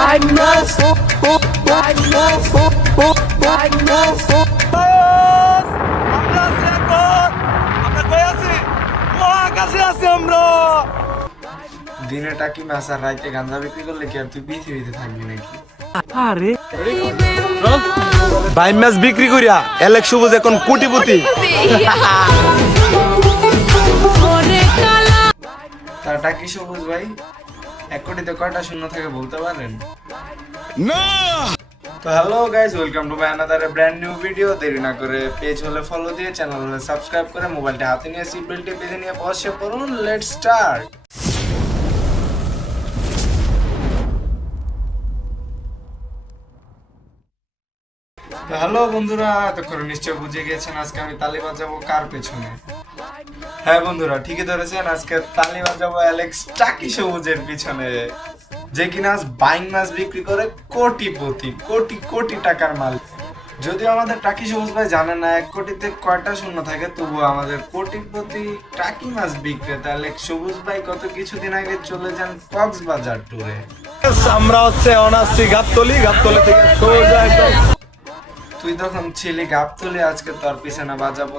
আমরা আছি এখন আমরা কই আছি মহাকাশে আছি আমরা দিনে টাকি মাছ আর রাইতে গাঞ্জা বিক্রি করলে কি আর তুই পৃথিবীতে থাকবি নাকি? ভাই ম্যাচ বিক্রি করিয়া এলেক সবুজ এখন কোটিপতি তা টাকি সবুজ ভাই? এক কোটিতে কয়টা শূন্য থাকে বলতে পারেন? তো hello guys welcome to my another brand new video দেরি না করে পেজ হলে ফলো দিয়ে চ্যানেল হলে সাবস্ক্রাইব করে মোবাইলটা হাতে নিয়ে সিট বেল্টে বেঁধে নিয়ে বসে পড়ুন। লেট স্টার্ট হ্যালো বন্ধুরা এতক্ষণ নিশ্চয় বুঝে গিয়েছেন আজকে আমি তালি যাব কার পেছনে। হ্যাঁ বন্ধুরা ঠিকই ধরেছেন আজকে তালি বাজাবো অ্যালেক্স টাকি সবুজের পিছনে যে কিনা আজ বাইং মাছ বিক্রি করে কোটিপতি কোটি কোটি টাকার মাল যদিও আমাদের টাকি সবুজ ভাই জানে না এক কোটিতে কয়টা শূন্য থাকে তবুও আমাদের কোটিপতি টাকি মাছ বিক্রেতা অ্যালেক্স সবুজ ভাই কত কিছুদিন আগে চলে যান কক্সবাজার ট্যুরে আমরা হচ্ছে অনাসি গাবতলি গাবতলি থেকে সোজা তুই তখন ছিলি গাবতলি আজকে তোর পিছনে বাজাবো।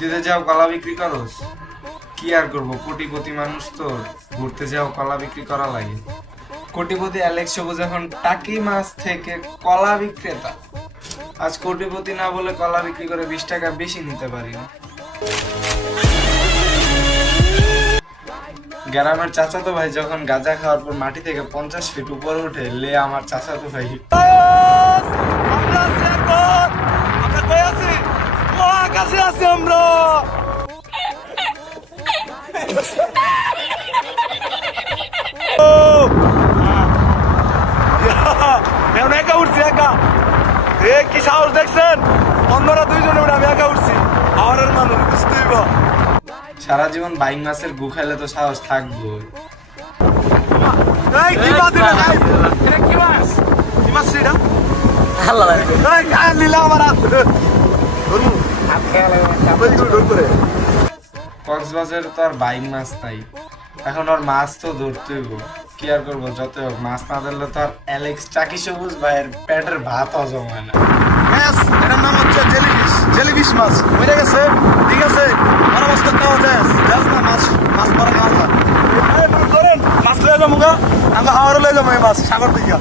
দিতে যাও, কলা বিক্রি করস? কি আর করব? কোটিপতি মানুষ তো। ঘুরতে যাও, কলা বিক্রি করা লাগে। কোটিপতি অ্যালেক্স সবুজ এখন টাকি মাছ থেকে কলা বিক্রেতা। আজ কোটিপতি না বলে কলা বিক্রি করে বিশ টাকা বেশি নিতে পারি না। গ্রামের চাচাতো ভাই যখন গাঁজা খাওয়ার পর মাটি থেকে পঞ্চাশ ফিট উপরে উঠে, লে আমার চাচাতো ভাই। এ কি সাহস দেখছেন? অন্যরা দুইজনে উঠে আমি একা উঠছি। আমাদের মানুষ বুঝতেই সারা জীবন বাইক মাছের গু খাইলে তো সাহস থাকব এই কি মাছ দিলে ভাই এটা কি মাছ? কি মাছ এটা আল্লাহ এই কাল লীলা আমার হাত ধরমু হাত খেয়া করে। কক্সবাজার তো আর বাইক মাছ নাই। এখন আর মাছ তো ধরতে হইব। কি আর করব যত হোক মাছ না ধরলে তো আর অ্যালেক্স চাকি সবুজ ভাইয়ের পেটের ভাত হজম হয় না। ম্যাস এটার নাম হচ্ছে জেলিফিশ জেলিফিশ মাছ। বুঝে গেছে ঠিক আছে বড় মাছ খাওয়া যায় যাস না মাছ মাছ বড় খাওয়া যায় মাছ মাছ লয়ে যাব গা। আমরা হাওয়ারে লয়ে যাব এই মাছ সাগর থেকে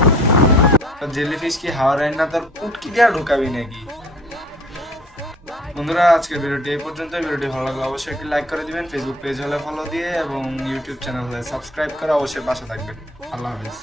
জেলিফিশ কি হাওয়া রাইন না তোর উটকি দিয়ে ঢুকাবি নাকি? বন্ধুরা, আজকের ভিডিওটি এই পর্যন্ত ভিডিওটি ভালো লাগলে অবশ্যই একটি লাইক করে দিবেন ফেসবুক পেজ হলে ফলো দিয়ে, এবং ইউটিউব চ্যানেল হলে সাবস্ক্রাইব করে অবশ্যই পাশে থাকবেন। আল্লাহ হাফিজ।